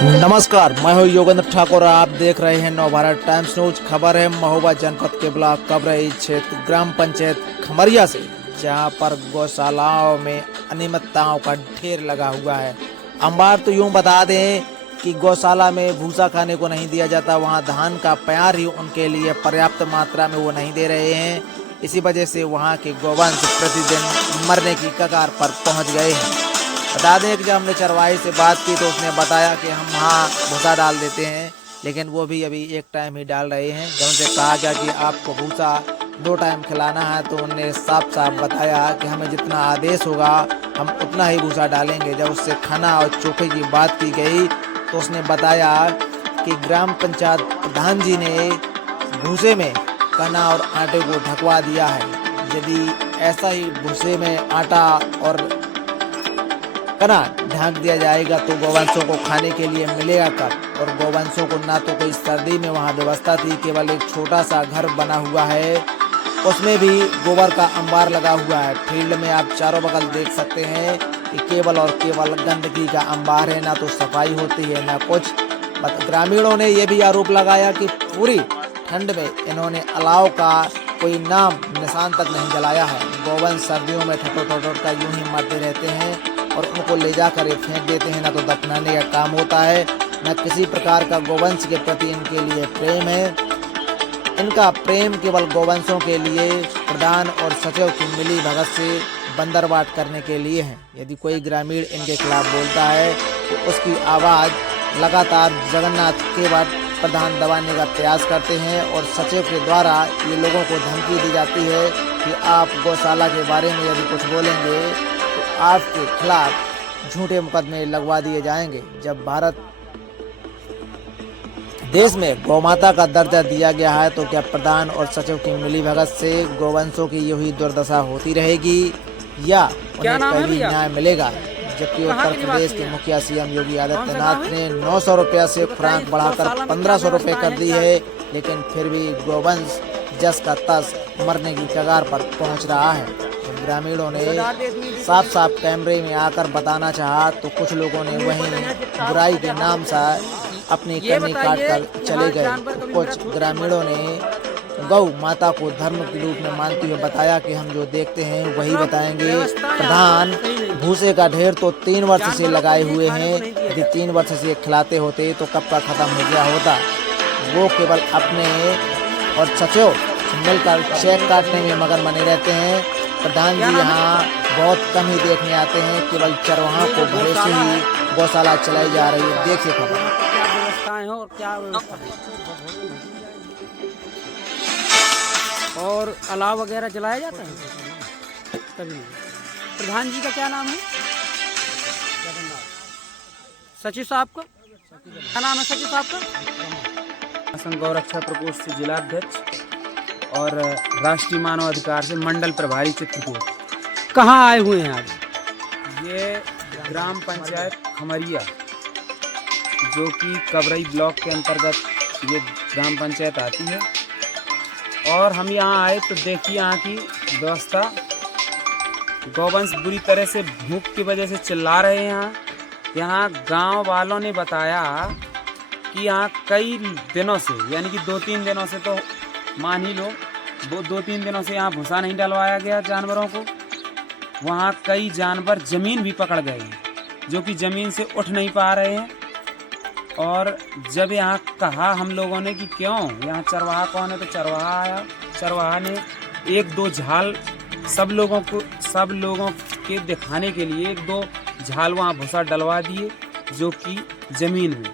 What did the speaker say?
नमस्कार, मैं हूं योगेंद्र ठाकुर। आप देख रहे हैं नवभारत टाइम्स न्यूज। खबर है महोबा जनपद के ब्लॉक कबरई क्षेत्र ग्राम पंचायत खमरिया से, जहां पर गौशालाओं में अनियमितताओं का ढेर लगा हुआ है। अंबार तो यूं बता दें कि गौशाला में भूसा खाने को नहीं दिया जाता, वहां धान का प्यार ही उनके लिए पर्याप्त मात्रा में वो नहीं दे रहे हैं। इसी वजह से वहां के गौवंश प्रतिदिन मरने की कगार पर पहुंच गए हैं। बता दें कि जब हमने चरवाही से बात की तो उसने बताया कि हम वहाँ भूसा डाल देते हैं, लेकिन वो भी अभी एक टाइम ही डाल रहे हैं। जब उनसे कहा गया कि आपको भूसा 2 टाइम खिलाना है तो उन्होंने साफ साफ बताया कि हमें जितना आदेश होगा हम उतना ही भूसा डालेंगे। जब उससे खाना और चोखे की बात की गई तो उसने बताया कि ग्राम पंचायत प्रधान जी ने भूसे में कना और आटे को ढकवा दिया है। यदि ऐसा ही भूसे में आटा और कना ढांक दिया जाएगा तो गौवंशों को खाने के लिए मिलेगा कब। और गौवंशों को ना तो कोई सर्दी में वहाँ व्यवस्था थी, केवल एक छोटा सा घर बना हुआ है, उसमें भी गोबर का अंबार लगा हुआ है। फील्ड में आप चारों बगल देख सकते हैं कि केवल और केवल गंदगी का अंबार है, ना तो सफाई होती है ना कुछ। ग्रामीणों ने यह भी आरोप लगाया कि पूरी ठंड में इन्होंने अलाव का कोई नाम निशान तक नहीं जलाया है। गौवंश सर्दियों में ठटोर का यूं ही मरते रहते हैं और उनको ले जाकर फेंक देते हैं। ना तो दफनाने का काम होता है, न किसी प्रकार का गौवंश के प्रति इनके लिए प्रेम है। इनका प्रेम केवल गौवंशों के लिए प्रधान और सचिव की मिली भगत से बंदरबाट करने के लिए है। यदि कोई ग्रामीण इनके खिलाफ बोलता है तो उसकी आवाज़ लगातार जगन्नाथ के बाद प्रधान दबाने का प्रयास करते हैं और सचिव के द्वारा ये लोगों को धमकी दी जाती है कि आप गौशाला के बारे में यदि कुछ बोलेंगे तो आपके खिलाफ झूठे मुकदमे लगवा दिए जाएंगे। जब भारत देश में गौमाता का दर्जा दिया गया है तो क्या प्रधान और सचिव की मिलीभगत से गौवंशों की यही दुर्दशा होती रहेगी या उन्हें कभी न्याय मिलेगा? जबकि उत्तर प्रदेश के मुखिया सीएम योगी आदित्यनाथ ने 900 रुपया से खुराक बढ़ाकर 1500 रुपये कर दी है, लेकिन फिर भी गौवंश जस का तस मरने की कगार पर पहुंच रहा है। तो ग्रामीणों ने साफ साफ कैमरे में आकर बताना चाहा तो कुछ लोगों ने वहीं बुराई के नाम से अपनी कमी काट कर चले गए। तो कुछ ग्रामीणों ने गौ माता को धर्म के रूप में मानते हुए बताया कि हम जो देखते हैं वही बताएंगे। प्रधान भूसे का ढेर तो 3 वर्ष से लगाए हुए हैं, यदि 3 वर्ष से खिलाते होते तो कब का खत्म हो गया होता। वो केवल अपने और सचिव मिलकर चेक काटने में मगन बने रहते हैं। प्रधान जी यहाँ बहुत कम ही देखने आते हैं, केवल चरवाहों को भरोसे ही गौशाला चलाई जा रही है। देखिए खबर और अलाव वगैरह जलाया जाता है कभी नहीं। प्रधान जी का क्या नाम है? सचिव साहब का क्या नाम है? सचिव साहब का असम गौरक्षा प्रकोष्ठ से जिला अध्यक्ष और राष्ट्रीय मानव अधिकार से मंडल प्रभारी चित्रकूट। कहाँ आए हुए हैं आज? ये ग्राम पंचायत खमरिया जो कि कबरई ब्लॉक के अंतर्गत ये ग्राम पंचायत आती है, और हम यहाँ आए तो देखिए यहाँ की व्यवस्था। गौवंश बुरी तरह से भूख की वजह से चिल्ला रहे हैं। यहाँ गांव वालों ने बताया कि यहाँ कई दिनों से, यानी कि 2-3 दिनों से, तो मान ही लो 2-3 दिनों से यहाँ भूसा नहीं डलवाया गया जानवरों को। वहाँ कई जानवर ज़मीन भी पकड़ गए हैं, जो कि ज़मीन से उठ नहीं पा रहे हैं। और जब यहाँ कहा हम लोगों ने कि क्यों यहाँ चरवाहा कौन है, तो चरवाहा आया। चरवाहा ने 1-2 झाल सब लोगों के दिखाने के लिए 1-2 झाल वहाँ भूसा डलवा दिए, जो कि ज़मीन में।